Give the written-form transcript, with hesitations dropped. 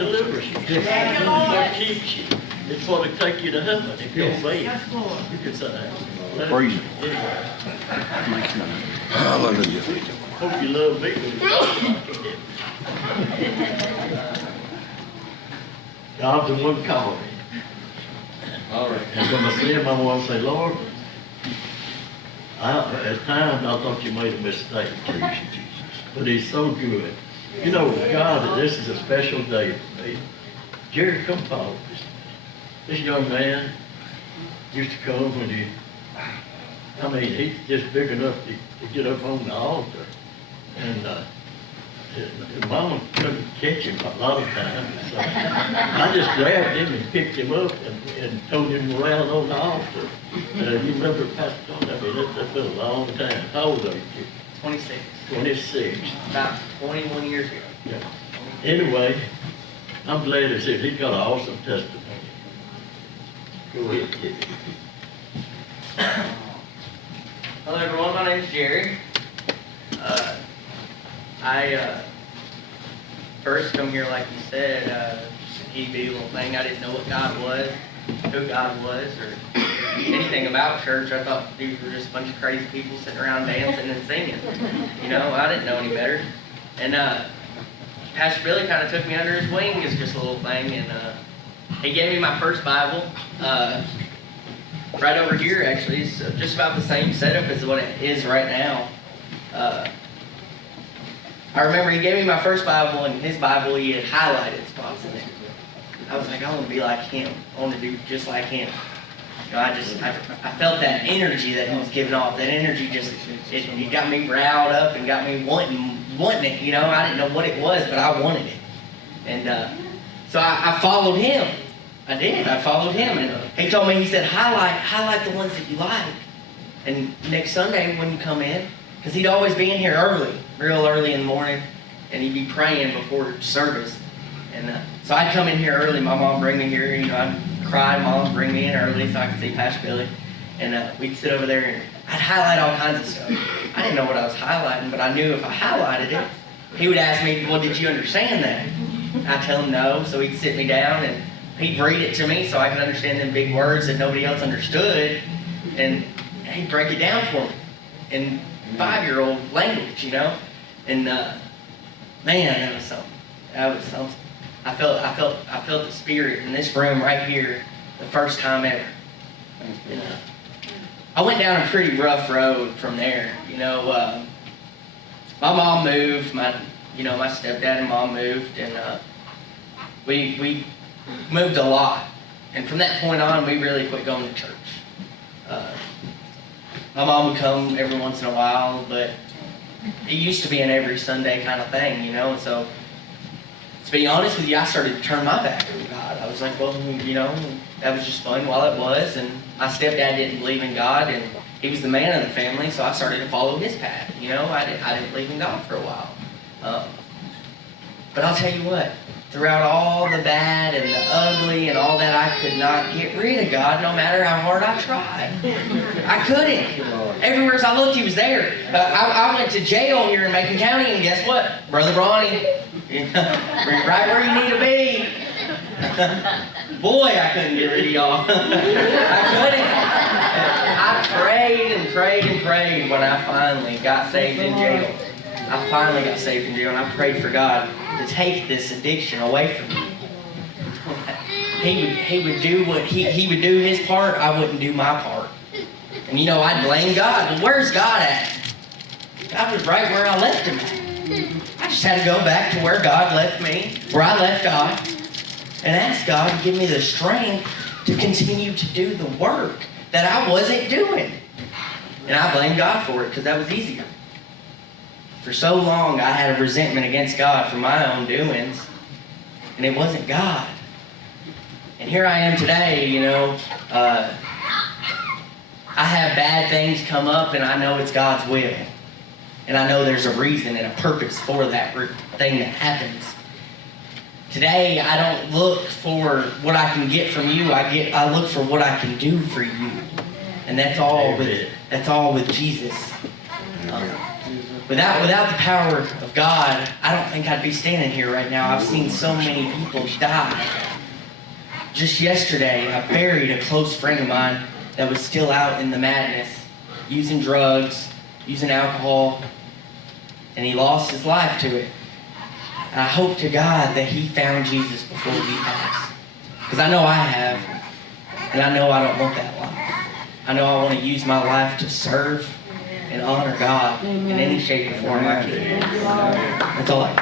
delivers you. It's what keeps you. It's what will take you to heaven if you obey it. You can say that. Praise Him. Anyway, Hallelujah. hope you love me when you talk like it. God's the one calling me. All right. And when I see him, I want to say, Lord, at times I thought you made a mistake. But he's so good. You know, God, this is a special day for me. Jerry, come follow this. This young man used to come when he's just big enough to get up on the altar. And his mama couldn't catch him a lot of times. So I just grabbed him and picked him up and told him around on the altar. You remember Pastor John? I mean, that's been a long time. How old are you? 26. 26. About 21 years ago. Yeah. Anyway, I'm glad to see he's got an awesome testimony. Go ahead, kid. Hello everyone, my name is Jerry. I first come here, like you said, EB little thing. I didn't know what God was, who God was, or anything about church. I thought these were just a bunch of crazy people sitting around dancing and singing. You know, I didn't know any better. And Pastor Billy kind of took me under his wing as just a little thing, and he gave me my first Bible. Right over here, actually, it's just about the same setup as what it is right now. I remember he gave me my first Bible, and his Bible, he had highlighted spots in it. I was like, I want to be like him. I want to do just like him. You know, I felt that energy that he was giving off. That energy just, it got me riled up and got me wanting it. You know, I didn't know what it was, but I wanted it. And so I followed him. I did. I followed him, and he told me, he said, highlight the ones that you like. And next Sunday when you come in, because he'd always be in here early, real early in the morning, and he'd be praying before service. And so I'd come in here early. My mom would bring me here. You know, I'd cry. Mom would bring me in early so I could see Pastor Billy. And we'd sit over there, and I'd highlight all kinds of stuff. I didn't know what I was highlighting, but I knew if I highlighted it, he would ask me, well, did you understand that? I'd tell him no, so he'd sit me down, and he'd read it to me so I could understand them big words that nobody else understood, and he'd break it down for me in 5-year-old language, you know. And man, that was something. That was something. I felt the Spirit in this room right here the first time ever. You know, I went down a pretty rough road from there. You know, my mom moved. My stepdad and mom moved, and we moved a lot. And from that point on, we really quit going to church. My mom would come every once in a while, but it used to be an every Sunday kind of thing, you know. And so, to be honest with you, I started to turn my back on God. I was like, well, you know, that was just fun while it was. And my stepdad didn't believe in God, and he was the man of the family, so I started to follow his path. You know, I didn't believe in God for a while. But I'll tell you what, throughout all the bad and the ugly and all that, I could not get rid of God no matter how hard I tried. I couldn't. Everywhere I looked, he was there. I went to jail here in Macon County, and guess what? Brother Ronnie, right where you need to be. Boy, I couldn't get rid of y'all. I couldn't. I prayed and prayed and prayed when I finally got saved in jail. I finally got saved in jail, and I prayed for God to take this addiction away from me. He would do what he would do his part. I wouldn't do my part. And you know, I'd blame God. Well, where's God at? God was right where I left him at. I just had to go back to where God left me, where I left God, and ask God to give me the strength to continue to do the work that I wasn't doing. And I blame God for it because that was easier. For so long, I had a resentment against God for my own doings, and it wasn't God. And here I am today, you know, I have bad things come up, and I know it's God's will. And I know there's a reason and a purpose for that thing that happens. Today, I don't look for what I can get from you. I look for what I can do for you. And that's all with Jesus. Without the power of God, I don't think I'd be standing here right now. I've seen so many people die. Just yesterday, I buried a close friend of mine that was still out in the madness, using drugs, using alcohol, and he lost his life to it. And I hope to God that he found Jesus before he passed. Because I know I have, and I know I don't want that life. I know I want to use my life to serve and honor God in any shape or form I can. That's all I